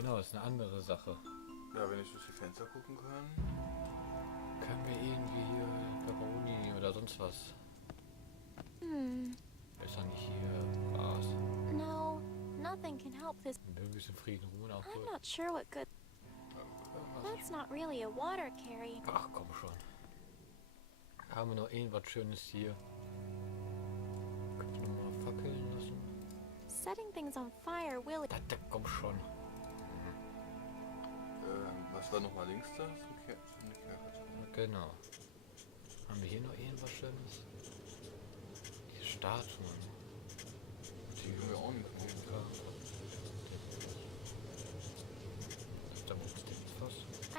Genau, das ist eine andere Sache. Ja, wenn ich durch die Fenster gucken kann. Können wir irgendwie hier Pepperoni oder sonst was? Ist doch nicht hier raus. No, nothing can help this. Und ein bisschen Frieden, Ruhe und I'm Aufruhe. not sure what good. That's not really a water carrying. Ach komm schon. Haben wir noch irgendwas Schönes hier? Könnt ihr nochmal fackeln lassen? Setting things on fire will. Da komm schon. Was war nochmal links da? So eine Kerze. Genau. Haben wir hier noch irgendwas Schönes? Die Statuen. Die haben wir auch nicht gesehen. Da muss jetzt was.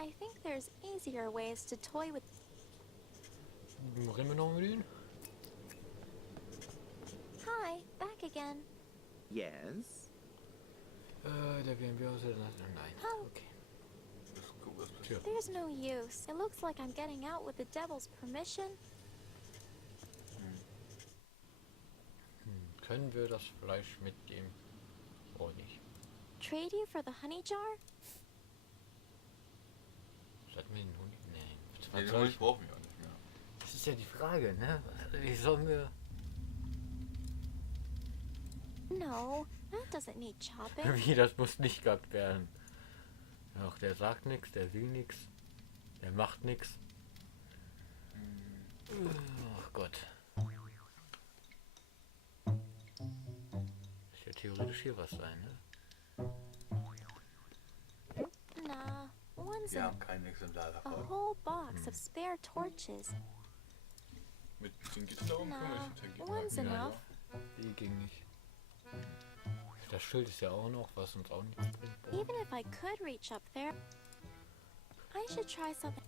I think there's easier ways to toy with. Reden wir noch mit ihnen? Hi, back again. Yes? Der BMW aus der Nein. Oh. Okay. Guck, was passiert. There's no use. It looks like I'm getting out with the devil's permission. Können wir das Fleisch mitnehmen? Oh nicht. Trade you for the honey jar? Sollten wir den Hund? Nee. Nee, den Honig brauchen wir auch nicht mehr. Das ist ja die Frage, ne? Wie sollen wir... No, that doesn't need chopping. Wie, das muss nicht gehabt werden. Ach, der sagt nichts, der will nichts. Der macht nichts. Ach Gott. Das ja theoretisch hier was sein, ne? Nah, one's Wir in haben kein Exemplar a davon. whole box of spare torches. Mit den geht's darum, können wir Nah, nicht hintergehen. one's Ja. enough. Die ging nicht. Das Schild ist ja auch noch, was uns auch nicht bringt. Even if I could reach up there, I should try something.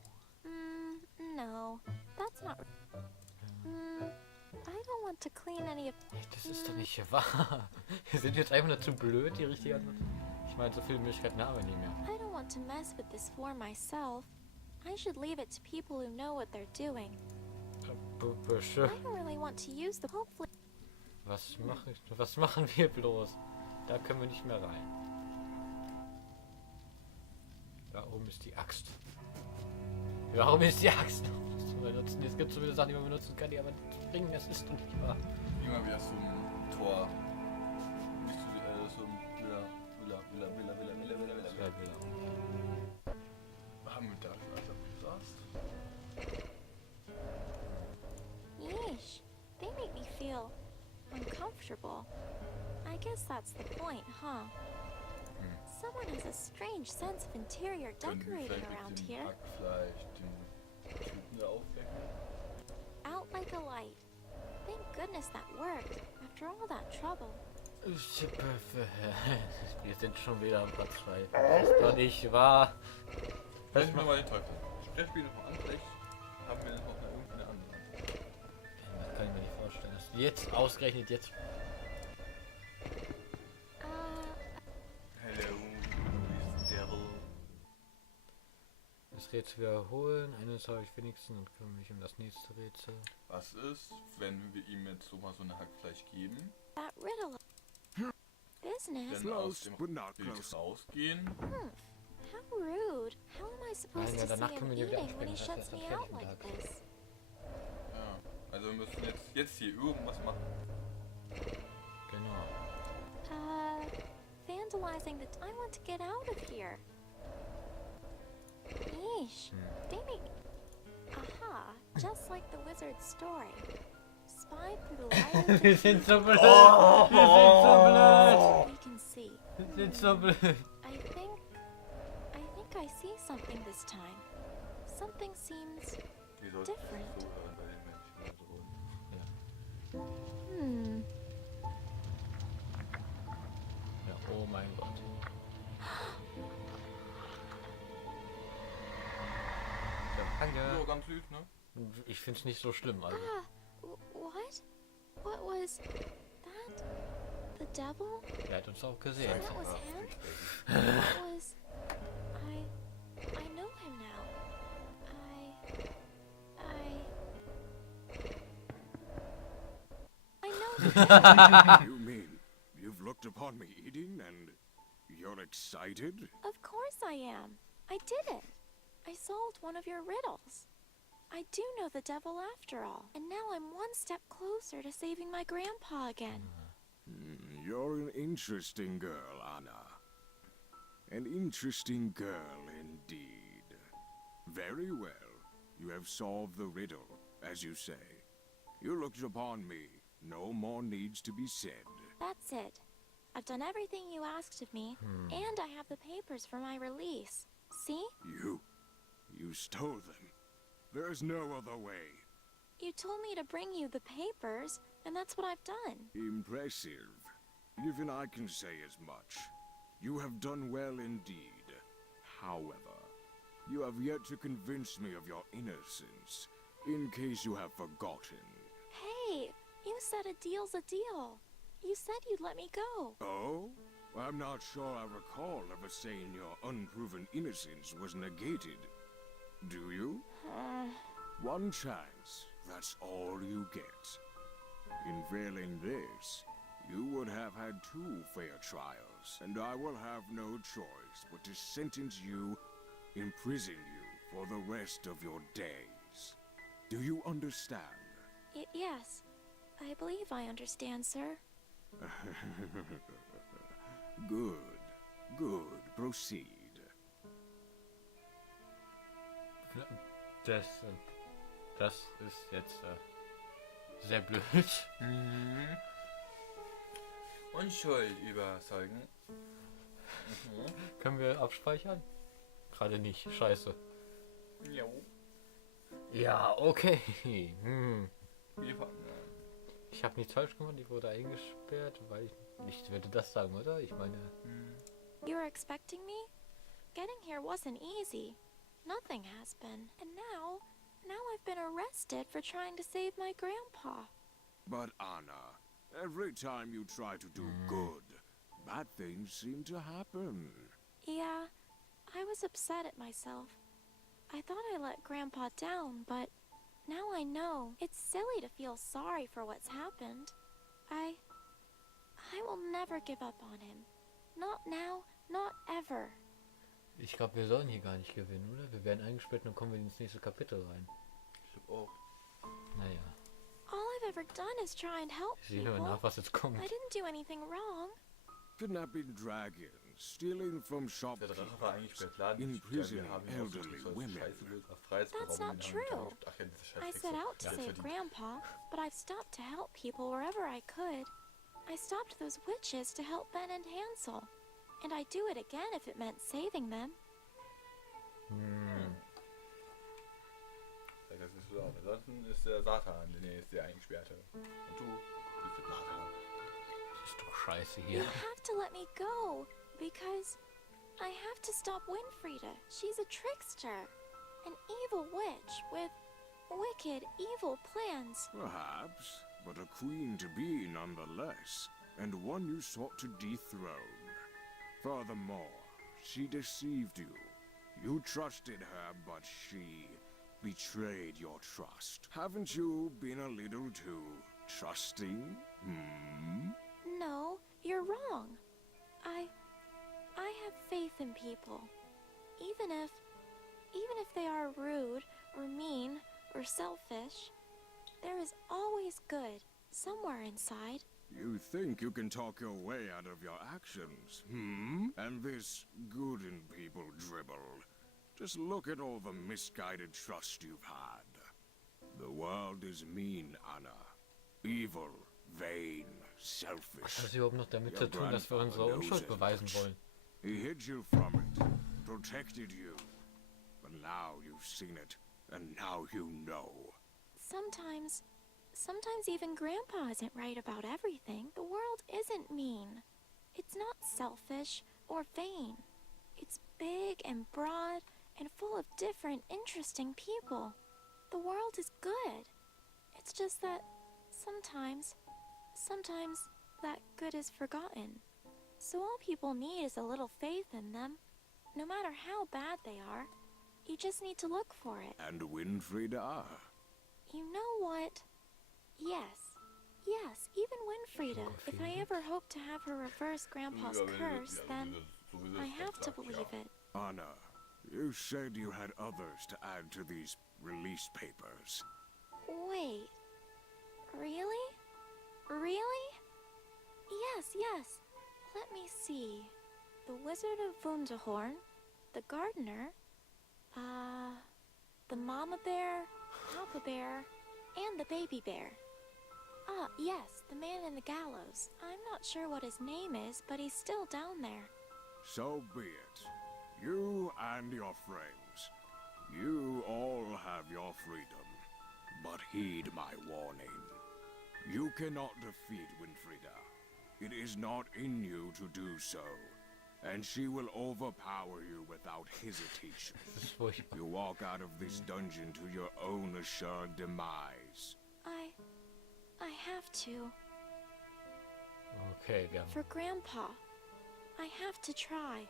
No, that's not. I don't want to clean any of. Hey, das ist doch nicht wahr. Wir sind jetzt einfach nur zu blöd, die richtige Antwort. Ich meine, so viele Möglichkeiten haben wir nicht mehr. I don't want to mess with this for myself. I should leave it to people who know what they're doing. Büsche. I don't really want to use the. Hopefully. Was machen wir bloß? Da können wir nicht mehr rein. Da oben ist die Axt. Warum ist die Axt noch benutzen? Es gibt so viele Sachen, die man benutzen kann, die aber nicht bringen. Das ist doch nicht wahr. Immer wieder so ein Tor. Nicht so ein Villa. Ja, genau. Haben wir da schon gesagt? Yeesh, they make me feel uncomfortable. I guess that's the point, huh? Someone has a strange sense of interior decorating around here. Hackfleisch, den Typen da aufwecken. Out like a light. Thank goodness that worked, after all that trouble. Wir sind schon wieder am Platz 2. Das ist doch nicht wahr. Sprechen wir mal den Teufel. Sprech Spiel nochmal an, vielleicht haben wir noch irgendeine andere. Das kann ich mir nicht vorstellen. Dass jetzt ausgerechnet jetzt. Hello, Devil. Das Rätsel wiederholen. Eines habe ich wenigstens und kümmere mich um das nächste Rätsel. Was ist, wenn wir ihm jetzt so mal so eine Hackfleisch geben? That riddle. Business? Dann aus Close, dem but not Bild close. rausgehen. How rude. How am I supposed Nein, ja, to see danach him können wir die wieder eating when he absprechen. shuts Das me ist out fertig like am this? Ja, also wir müssen jetzt hier irgendwas machen. Genau. Vandalizing the. I want to get out of here. Yeesh. They make. Aha, just like the wizard's story. Spy through the light of Wir sind so blöd. Wir sind so blöd. we can see. Wir sind so blöd. I think I see something this time. Something seems. Wir sollten Different. so hören bei den Menschen da drüben. Ja, oh mein Gott. Ja, So, danke. ganz süß, ne? Ich finde es nicht so schlimm. Also. What? What was that? The devil? Er hat uns auch gesehen. That was him? That was. I know him now. I know the devil. You mean you've looked upon me eating and You're excited? Of course I am. I did it. I solved one of your riddles. I do know the devil after all, and now I'm one step closer to saving my grandpa again. You're an interesting girl, Anna. An interesting girl indeed. Very well. You have solved the riddle, as you say. You looked upon me. No more needs to be said. That's it. I've done everything you asked of me, and I have the papers for my release. See? You stole them. There's no other way. You told me to bring you the papers, and that's what I've done. Impressive. Even I can say as much. You have done well indeed. However, you have yet to convince me of your innocence, in case you have forgotten. Hey, you said a deal's a deal. You said you'd let me go. Oh? I'm not sure I recall ever saying your unproven innocence was negated. Do you? One chance, that's all you get. In failing this, you would have had 2 fair trials, and I will have no choice but to sentence you, imprison you for the rest of your days. Do you understand? Yes, I believe I understand, sir. Good. Proceed. Das ist jetzt sehr blöd. Unschuld überzeugen. Können wir abspeichern? Gerade nicht. Scheiße. Jo. Ja, okay. Ich habe nichts falsch gemacht. Die wurde eingesperrt, weil ich würde das sagen, oder? Ich meine... You were expecting me? Getting here wasn't easy. Nothing has been. And now I've been arrested for trying to save my grandpa. But Anna, every time you try to do good, bad things seem to happen. Yeah, I was upset at myself. I thought I let Grandpa down, but now I know it's silly to feel sorry for what's happened. I will never give up on him. Not now, not ever. Ich glaube, wir sollen hier gar nicht gewinnen, oder? Wir werden eingesperrt und dann kommen wir ins nächste Kapitel rein. Ich glaube auch. Naja. All I've ever done is try and help Ich sehe nur people. nach, was jetzt kommt. I didn't do anything wrong. Kidnapping dragons, stealing from Der Drache war eigentlich bei Laden. imprisoning elderly women. That's not true. I set out to save Grandpa, but I've stopped to help people wherever I could. I stopped those witches to help Ben and Hansel. And I'd do it again if it meant saving them. Das ist so. Ansonsten ist der Satan der nächste Eingesperrte. Und du bist der Satan. Das ist doch scheiße You hier. have to let me go, because I have to stop Winfrieda. She's a trickster, an evil witch with wicked, evil plans. Perhaps, but a queen to be nonetheless, and one you sought to dethrone. Furthermore, she deceived you. You trusted her, but she betrayed your trust. Haven't you been a little too trusting? No, you're wrong. I have faith in people. Even if they are rude or mean or selfish, there is always good somewhere inside. You think you can talk your way out of your actions, And this good in people dribble. Just look at all the misguided trust you've had. The world is mean, Anna. Evil, vain, selfish. Was hat das überhaupt noch damit zu tun, dass wir unsere Unschuld beweisen wollen? He hid you from it, protected you. But now you've seen it, and now you know. Sometimes even Grandpa isn't right about everything. The world isn't mean. It's not selfish or vain. It's big and broad and full of different, interesting people. The world is good. It's just that sometimes that good is forgotten. So all people need is a little faith in them. No matter how bad they are, you just need to look for it. And Winfrieda? You know what? Yes, even Winfrieda. If I ever hope to have her reverse Grandpa's curse, then I have to believe it. Anna, you said you had others to add to these release papers. Wait. Really? Really? Yes. Let me see. The Wizard of Wunderhorn, the Gardener, the Mama Bear, Papa Bear, and the Baby Bear. Ah, yes, the man in the gallows. I'm not sure what his name is, but he's still down there. So be it. You and your friends. You all have your freedom. But heed my warning. You cannot defeat Winfrieda. It is not in you to do so. And she will overpower you without hesitation. You walk out of this dungeon to your own assured demise. I have to. Okay, wir haben... For Grandpa. I have to try.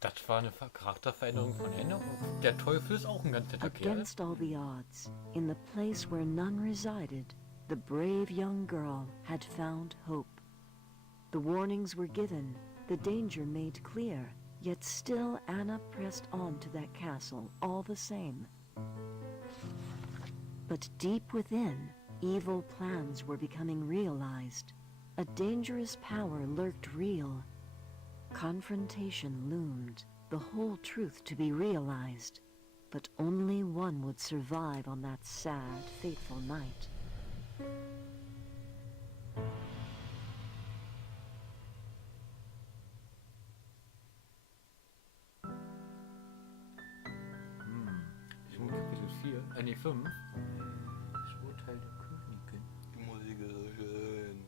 Das war eine Charakterveränderung von Ende. Und der Teufel ist auch ein ganz netter Kerl. Against all the odds, in the place where none resided, the brave young girl had found hope. The warnings were given, the danger made clear, yet still Anna pressed on to that castle all the same. But deep within, evil plans were becoming realized. A dangerous power lurked real. Confrontation loomed, the whole truth to be realized. But only one would survive on that sad, fateful night. Ich muss Kapitel 4, nee 5. Das Urteil der Königin. Die Musik ist so schön.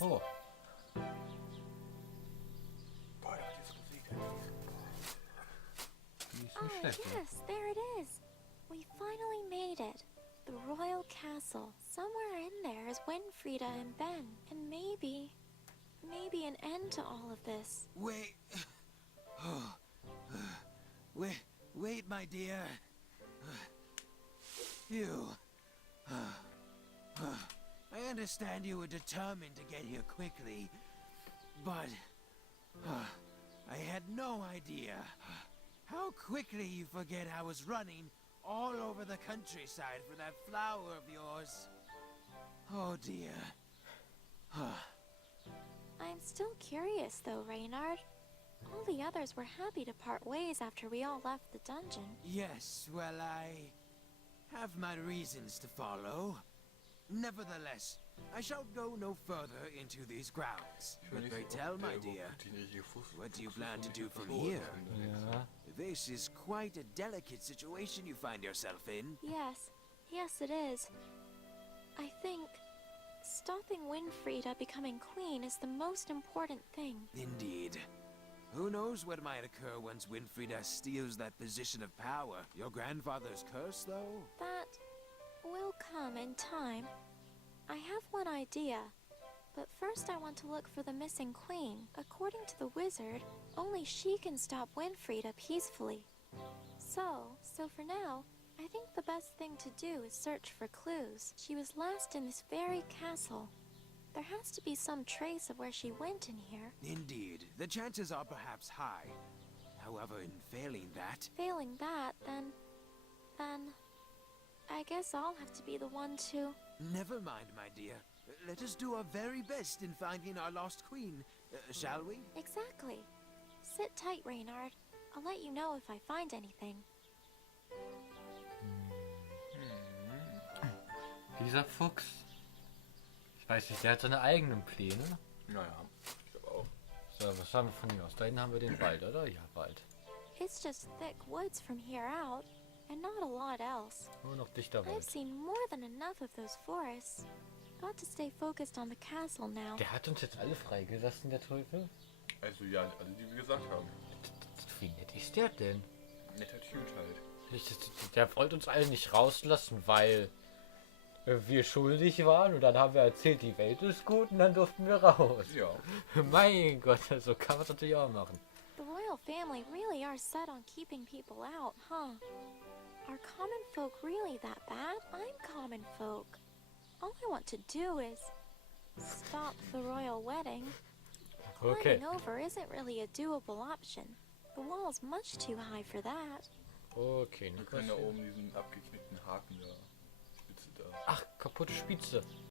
Oh. Boah, ja, diese Musik. Die ist Oh, nicht schlecht. Ne? yes, there it is. We finally made it. The royal castle. Somewhere in there is Winfrieda and Ben. And maybe an end to all of this. Wait. Wait, my dear. Phew. I understand you were determined to get here quickly, but I had no idea how quickly you forget I was running all over the countryside for that flower of yours. Oh dear. I'm still curious though, Reynard. All the others were happy to part ways after we all left the dungeon. Yes, well, I have my reasons to follow. Nevertheless, I shall go no further into these grounds. But pray tell, my dear, what do you plan to do from here? Ja. This is quite a delicate situation you find yourself in. Yes it is. I think stopping Winfrieda becoming queen is the most important thing. Indeed. Who knows what might occur once Winfrieda steals that position of power? Your grandfather's curse, though? That will come in time. I have one idea, but first I want to look for the missing queen. According to the wizard, only she can stop Winfrieda peacefully. So for now, I think the best thing to do is search for clues. She was last in this very castle. There has to be some trace of where she went in here. Indeed. The chances are perhaps high. However, in failing that... Failing that, then I guess I'll have to be the one to... Never mind, my dear. Let us do our very best in finding our lost queen, shall we? Exactly. Sit tight, Reynard. I'll let you know if I find anything. Dieser Fuchs. Ich weiß nicht, der hat seine eigenen Pläne. Naja, ich glaube auch. So, was haben wir von hier aus? Da hinten haben wir den Wald, oder? Ja, Wald. It's just thick woods from here out, and not a lot else. Nur noch dichter I've Wald. seen more than enough of those forests. Got to stay focused on the castle now. Der hat uns jetzt alle freigelassen, der Teufel? Also ja, alle, die wir gesagt haben. Wie nett ist der denn? Netter Typ halt. Der wollte uns alle nicht rauslassen, weil wir schuldig waren. Und dann haben wir erzählt, die Welt ist gut und dann durften wir raus. Ja. Mein Gott, so kann man es natürlich auch machen. The royal family really are set on keeping people out, huh? Are common folk really that bad? I'm common folk. All I want to do is... stop the royal wedding. Okay. Climbing over isn't really a doable option. The wall's much too high for that. Okay, Wir können da oben diesen abgeknickten Haken da, Spitze da. Ach, kaputte Spitze.